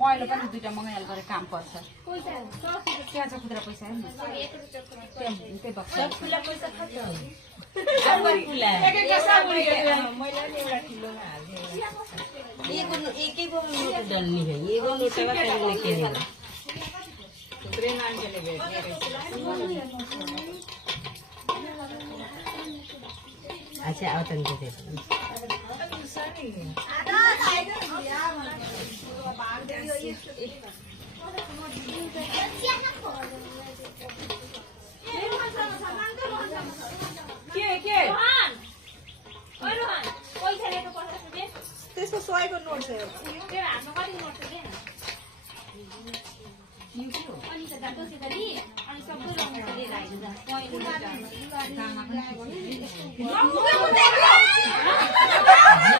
पहिलो पनि दुईटा मगाइहाल गरे काम पर्छ त्यहाँ छ खुद्रा पैसा अच्छा आओ तन के त्यसको 100 को नोट छ यो